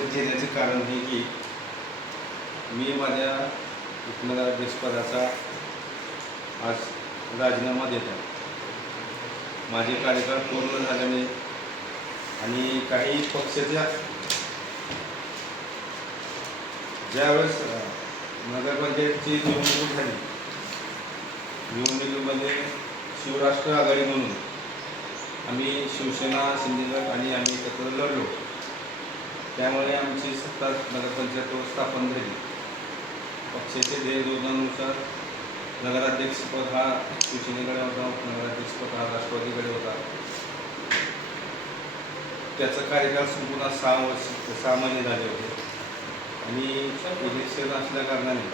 उपस्थित घेण्याचे कारण हे की मी माझ्या उपनगराध्यक्षपदाचा आज राजीनामा देत आहे. माझे कार्यकाळ पूर्ण झाल्याने आणि काही पक्षाच्या ज्यावेळेस नगरपंचायतची निवडणूक झाली निवडणुकीमध्ये शिवराष्ट्र आघाडी म्हणून आम्ही शिवसेना सिंधुदुर्ग आणि आम्ही एकत्र लढलो. त्यामुळे आमची सत्ता नगरपंचायत स्थापन झाली. पक्षाचे ध्येयधोरणानुसार नगराध्यक्षपद हा शिवसेनेकडे होता उपनगराध्यक्षपद हा राष्ट्रवादीकडे होता. त्याचा कार्यकाळ संपूर्ण सहा वर्ष सहा महिने झाले होते. आणि इलेक्शन असल्या कारणाने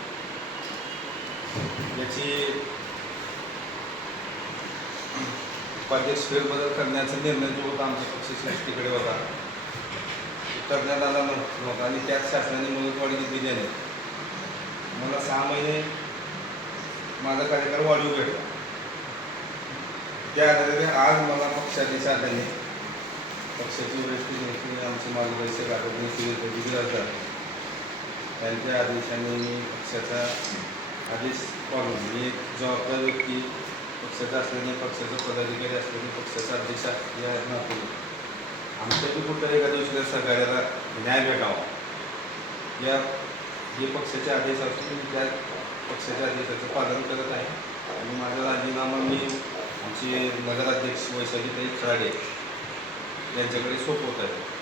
याची उपाध्यक्ष फेरबदल करण्याचा निर्णय जो होता आमच्या पक्षाच्या दृष्टीकडे होता. करण्यात आला नव्हता आणि त्याच शासनाने मदतवाढी दिली नाही मला सहा महिने माझा कार्यकाळ वाढवू भेटला. त्या आधारे आज मला पक्षादेश आल्याने पक्षाची वरिष्ठ नेते आमचे मार्गदर्शक आदरणीय सुरेश असतात त्यांच्या आदेशाने मी पक्षाचा आदेश पाहून मी एक जबाबदार व्यक्ती पक्षाचा असल्याने पक्षाचा पदाधिकारी असल्याने पक्षाचा अध्यक्ष या नाते आमच्याही कुठं एका दुसऱ्या सहकार्याला न्याय भेटावा या जे पक्षाचे आदेश असून त्या पक्षाच्या आदेशाचं पालन करत आहे. आणि माझा राजीनामा मी आमचे नगराध्यक्ष वैशालीताई खराडे यांच्याकडे सोपवत आहे.